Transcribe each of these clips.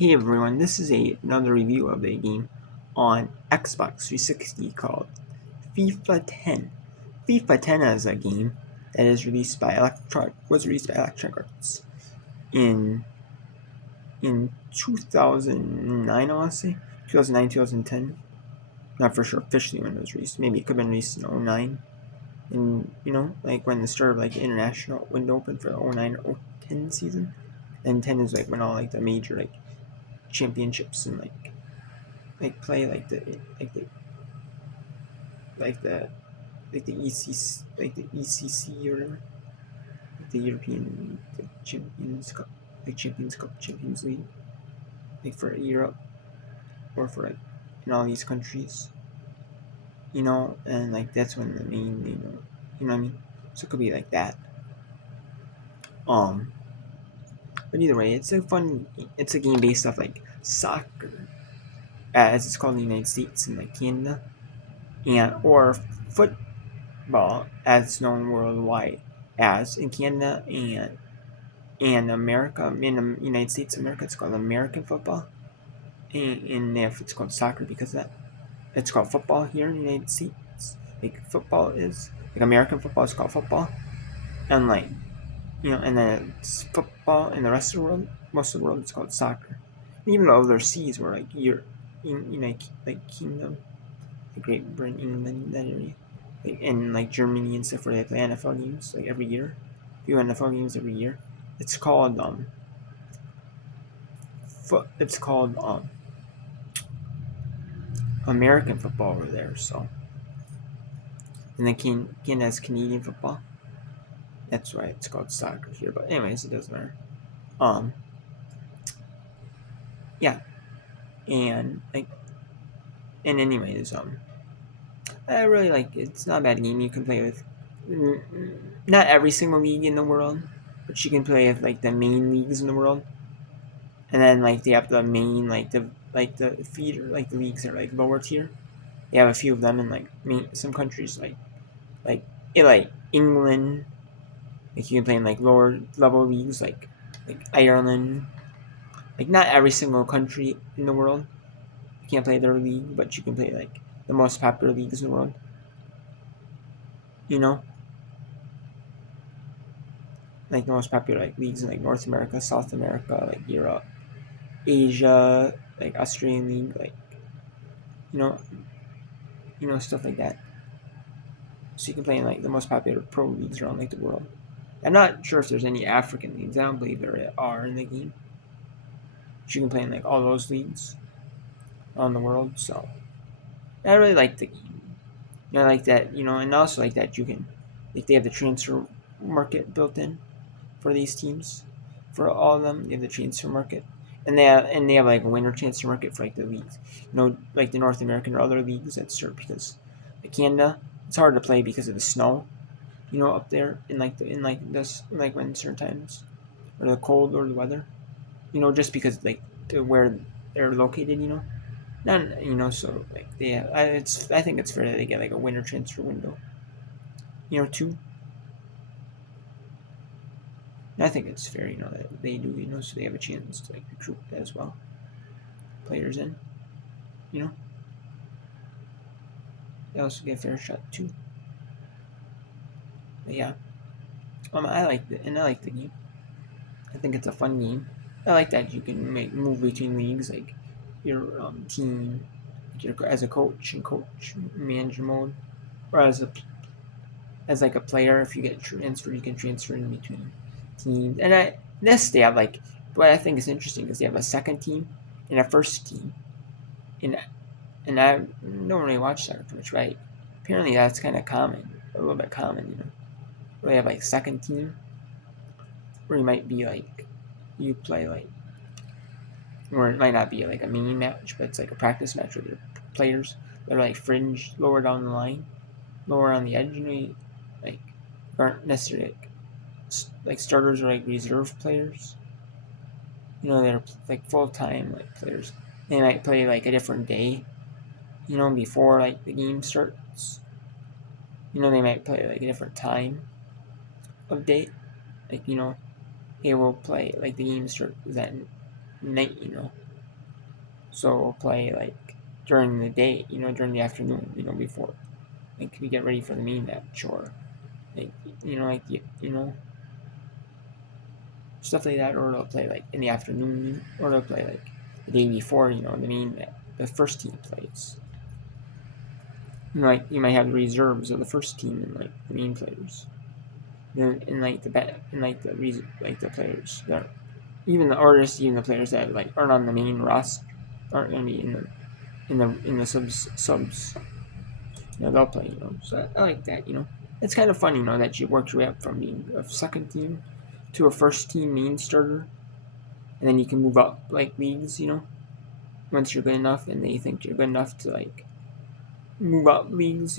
Hey everyone, this is another review of a game on Xbox 360 called FIFA 10. FIFA 10 is a game that is was released by Electronic Arts in 2009, I want to say 2009 2010. Not for sure officially when it was released. Maybe it could have been released in 09. And like when the start of like the international window opened for the 09 or 010 season. And 10 is like when all like the major like championships and play like the ECC or whatever, like the European Champions Cup, like Champions Cup, Champions League, like for Europe or for like in all these countries, and like that's when the main, what I mean. So it could be like that. Um, but either way, it's a game based off like soccer, as it's called in the United States and like Canada, and or football as it's known worldwide as in Canada and America. In the United States of America, it's called American football, and if it's called soccer because of that, it's called football here in the United States. Like football is like American football is called football, and like and then it's football in the rest of the world. Most of the world, it's called soccer. And even overseas, where like you're in like Kingdom, like Great Britain, England, that area, like and like Germany and stuff, where they play NFL games like every year, a few NFL games every year. It's called it's called American football over there. So, and then Canada has Canadian football. That's why it's called soccer here. But anyways, it doesn't matter. Um, yeah, and like, and anyways, I really like it. It's not a bad game. You can play with not every single league in the world, but you can play with like the main leagues in the world, and then like they have the main like the feeder like the leagues that are like lower tier. They have a few of them in like some countries like like England. Like you can play in like lower level leagues like Ireland. Like not every single country in the world you can't play their league, but you can play like the most popular leagues in the world. You know, like the most popular like leagues in like North America, South America, like Europe, Asia, like Australian league, like you know, stuff like that. So you can play in like the most popular pro leagues around like the world. I'm not sure if there's any African leagues. I don't believe there are in the game. But you can play in like all those leagues around the world. So I really like the game. I like that, and also like that you can, like they have the transfer market built in for these teams, for all of them. They have the transfer market, and they have like a winter transfer market for like the leagues, like the North American or other leagues that start because, like Canada, it's hard to play because of the snow, up there in like when certain times, or the cold or the weather, just because like where they're located, not so like they have, I think it's fair that they get like a winter transfer window, too. And I think it's fair, that they do, so they have a chance to like recruit as well players in, you know. They also get a fair shot too. But yeah, I like the game. I think it's a fun game. I like that you can move between leagues, like your team, like as a coach and coach manager mode, or as like a player. If you get transferred, you can transfer in between teams. And they have like what I think is interesting is they have a second team and a first team, and I don't really watch soccer too much, right? Apparently that's kind of common, a little bit common, where they have like second team, where you might be like you play like, or it might not be like a main match, but it's like a practice match with your players that are like fringe, lower down the line, lower on the edge, like aren't necessarily like starters or like reserve players. They're like full time like players. They might play like a different day, before like the game starts. They might play like a different time of day. Like, they will play like the game starts that night, So we'll play like during the day, during the afternoon, before like we get ready for the main match, or like like stuff like that, or they'll play like in the afternoon, or they'll play like the day before, the first team plays. You might have the reserves of the first team and like the main players. In like the players that even the artists, even the players that like aren't on the main roster aren't gonna be in the subs. They'll play. So I like that. It's kind of fun. That you work your way up from being a second team to a first team main starter, and then you can move up like leagues. Once you're good enough, and they think you're good enough to like move up leagues.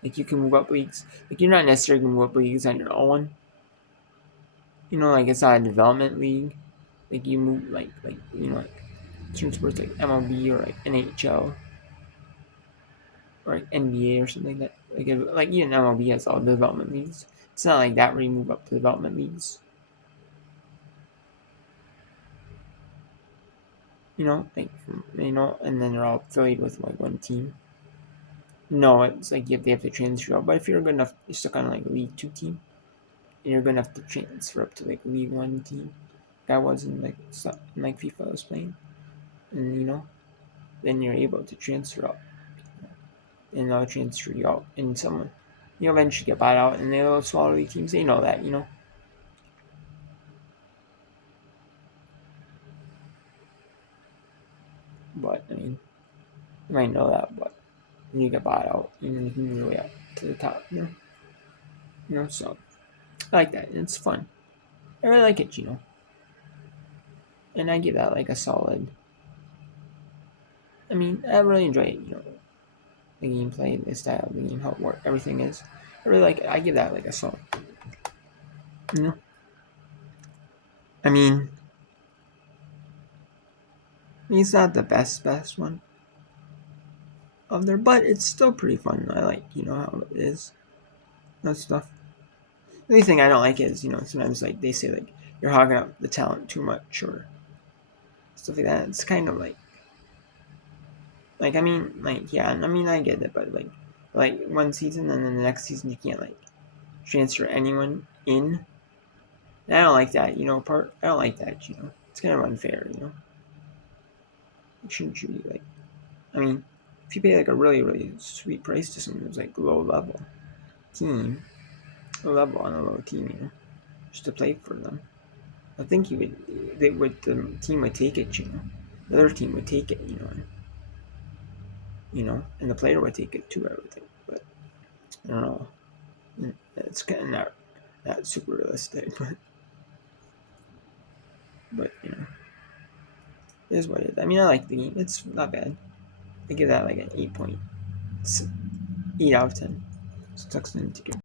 Like you can move up leagues. Like you're not necessarily gonna move up leagues on your own. Like it's not a development league. Like you move like certain sports like MLB or like NHL or like NBA or something like that. Like even MLB has all the development leagues. It's not like that where you move up to development leagues. Like and then they're all affiliated with like one team. No, it's like they have to transfer out. But if you're good enough, you're stuck on like a League 2 team, and you're good enough to transfer up to like League 1 team. That was in like FIFA I was playing, and then you're able to transfer up, and they'll transfer you out, and someone eventually get bought out, and they'll smaller league teams. They know that. But I mean, you might know that, but when you get bought out, you can move your way up to the top. So I like that. It's fun. I really like it. And I give that like a solid. I mean, I really enjoy it. The gameplay, the style of the game, how it works, everything is. I really like it. I give that like a solid. You know, I mean, it's not the best one of there, but it's still pretty fun. I like how it is. That stuff. The only thing I don't like is sometimes like they say like you're hogging up the talent too much or stuff like that. It's kind of like I mean like yeah, I mean I get it, but like one season and then the next season you can't like transfer anyone in. And I don't like that. I don't like that. It's kind of unfair. It shouldn't you be like? I mean, if you pay like a really sweet price to someone who's like low level team, low level on a low team, just to play for them. I think the team would take it, The other team would take it, and the player would take it too, I would think. But I don't know. It's kind of not super realistic, but it is what it is. I mean, I like the game. It's not bad. I give that like an 8.8 out of 10. So,